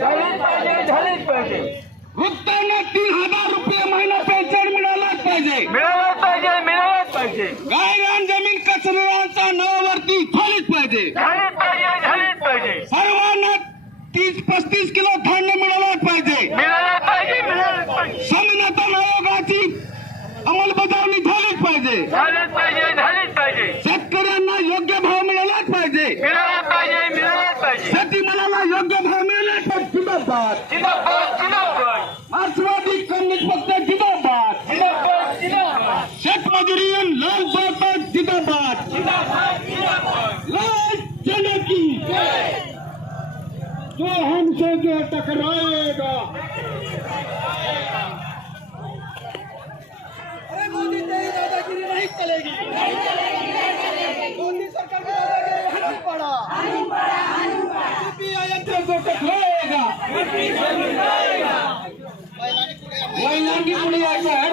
झालीच पाहिजे झालीच पाहिजे. वृत्तांना तीन हजार रुपये महिना पेन्शन मिळालाच पाहिजे. मिळालंच पाहिजे मिळालंच पाहिजे. गायरान जमीन कचऱ्याचा नववरती झालीच पाहिजे. झालीच पाहिजे झालीच पाहिजे. सर्वांना तीस पस्तीस किलो धान्य मिळालंच पाहिजे. मिळालंच पाहिजे मिळालंच पाहिजे. संगणतन आयोगाची अंमलबजावणी झालीच पाहिजे. जिंदाबाद। जिंदाबाद जिंदाबाद। मार्क्सवादी कम्युनिस्ट पक्ष जिंदाबाद। जिंदाबाद जिंदाबाद। शेतमजुरी लाल बाबत जिंदाबाद। जिंदाबाद जिंदाबाद। लाल जनकी। जो हमसे जो टकराएगा। अरे मोदी तेरी दादागिरी नहीं चलेगी। मोदी सरकार की दादागिरी हटनी पड़ा सीपीआईएम जो टकराएगा। महिलांची पुढे यायचं आहे.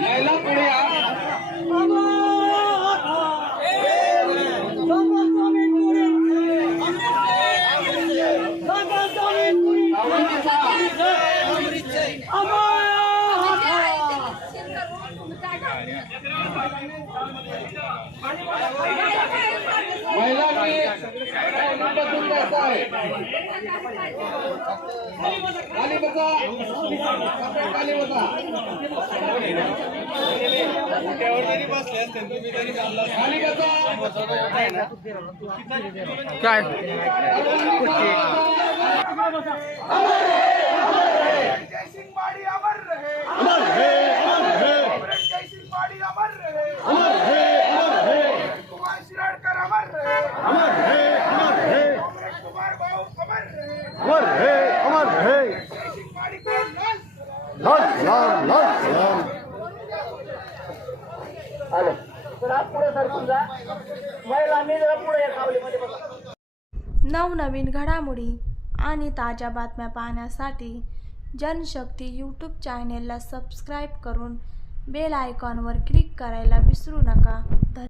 महिला पुढे बसून जायचं आहे. खाली बसा. खाली बसा. खाली बसा. बाड़ी अमर रहे अमर है अमर है जय सिंह बाड़ी अमर रहे अमर है अमर है कुमार सिराडकर अमर रहे अमर है अमर है कांग्रेस कुमार अमर रहे अमर है अमर है जय सिंह बाड़ी को लाल. लाल लाल लाल लाल नवनवीन घडामोडी आणि ताज्या बातम्या पाहण्यासाठी जनशक्ती यूट्यूब चॅनेलला सबस्क्राईब करून बेल आयकॉनवर क्लिक करायला विसरू नका. धन्यवाद.